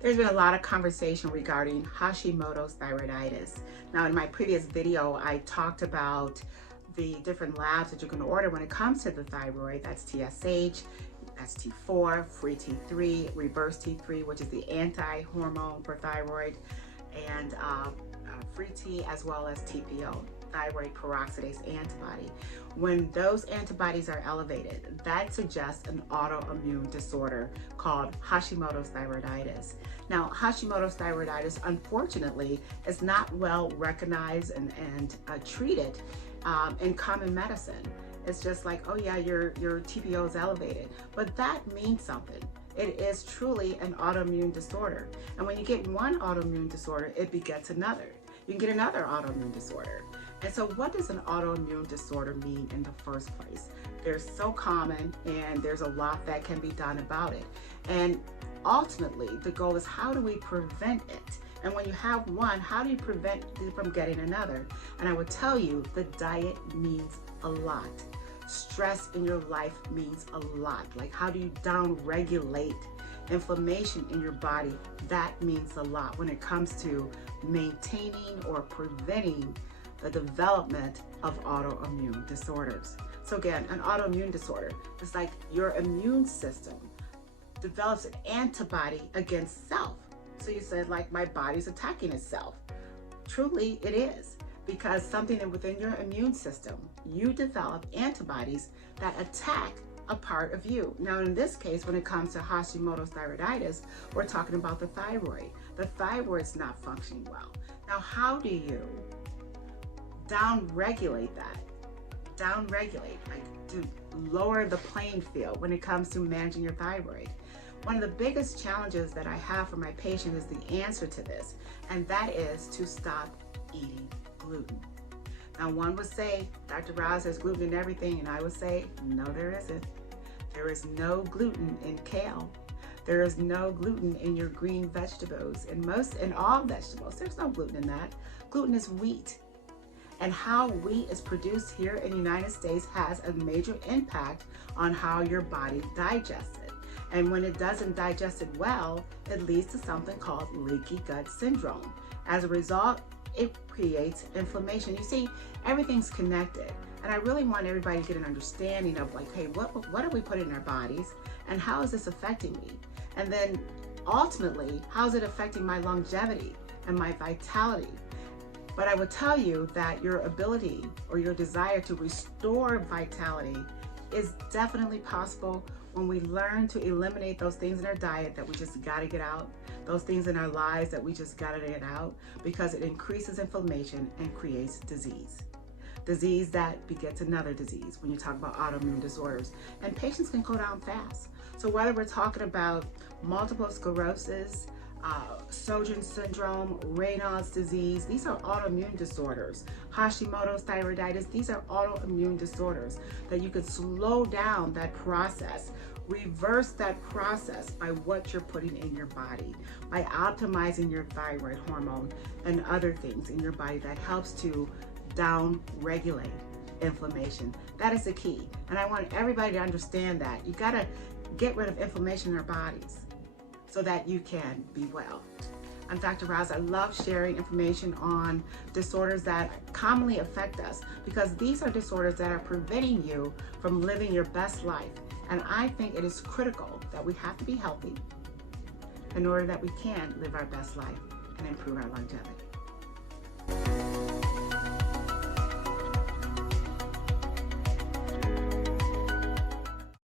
There's been a lot of conversation regarding Hashimoto's thyroiditis. Now, in my previous video, I talked about the different labs that you can order when it comes to the thyroid. That's TSH, that's T4, free T3, reverse T3, which is the anti-hormone for thyroid, and free T, as well as TPO, thyroid peroxidase antibody. When those antibodies are elevated, that suggests an autoimmune disorder called Hashimoto's thyroiditis. Now, Hashimoto's thyroiditis, unfortunately, is not well recognized and treated in common medicine. It's just like, oh yeah, your TPO is elevated, but that means something. It is truly an autoimmune disorder. And when you get one autoimmune disorder, it begets another. You can get another autoimmune disorder. And so what does an autoimmune disorder mean in the first place? They're so common and there's a lot that can be done about it. And ultimately, the goal is, how do we prevent it? And when you have one, how do you prevent it from getting another? And I would tell you, the diet means a lot. Stress in your life means a lot. Like, how do you down-regulate inflammation in your body? That means a lot when it comes to maintaining or preventing the development of autoimmune disorders. So again, an autoimmune disorder is like your immune system develops an antibody against self. So you said, like, my body's attacking itself. Truly, it is. Because something within your immune system, you develop antibodies that attack a part of you. Now, in this case, when it comes to Hashimoto's thyroiditis, we're talking about the thyroid. The thyroid's not functioning well. Now, how do you down-regulate that? Down-regulate, like to lower the playing field when it comes to managing your thyroid. One of the biggest challenges that I have for my patients is the answer to this, and that is to stop eating gluten. Now, one would say, Dr. Rouse, there's gluten in everything, and I would say, no, there isn't. There is no gluten in kale. There is no gluten in your green vegetables. In all vegetables, there's no gluten in that. Gluten is wheat. And how wheat is produced here in the United States has a major impact on how your body digests it. And when it doesn't digest it well, it leads to something called leaky gut syndrome. As a result, it creates inflammation. You see, everything's connected. And I really want everybody to get an understanding of, like, hey, what are we putting in our bodies, and how is this affecting me? And then ultimately, how is it affecting my longevity and my vitality? But I would tell you that your ability or your desire to restore vitality is definitely possible when we learn to eliminate those things in our diet that we just got to get out, those things in our lives that we just got to get out, because it increases inflammation and creates disease. Disease that begets another disease when you talk about autoimmune disorders. And patients can go down fast. So whether we're talking about multiple sclerosis, Sjogren's syndrome, Raynaud's disease, these are autoimmune disorders. Hashimoto's thyroiditis, these are autoimmune disorders that you could slow down that process, reverse that process by what you're putting in your body, by optimizing your thyroid hormone and other things in your body that helps to down-regulate inflammation. That is the key. And I want everybody to understand that. You gotta get rid of inflammation in our bodies so that you can be well. I'm Dr. Rouse. I love sharing information on disorders that commonly affect us, because these are disorders that are preventing you from living your best life. And I think it is critical that we have to be healthy in order that we can live our best life and improve our longevity.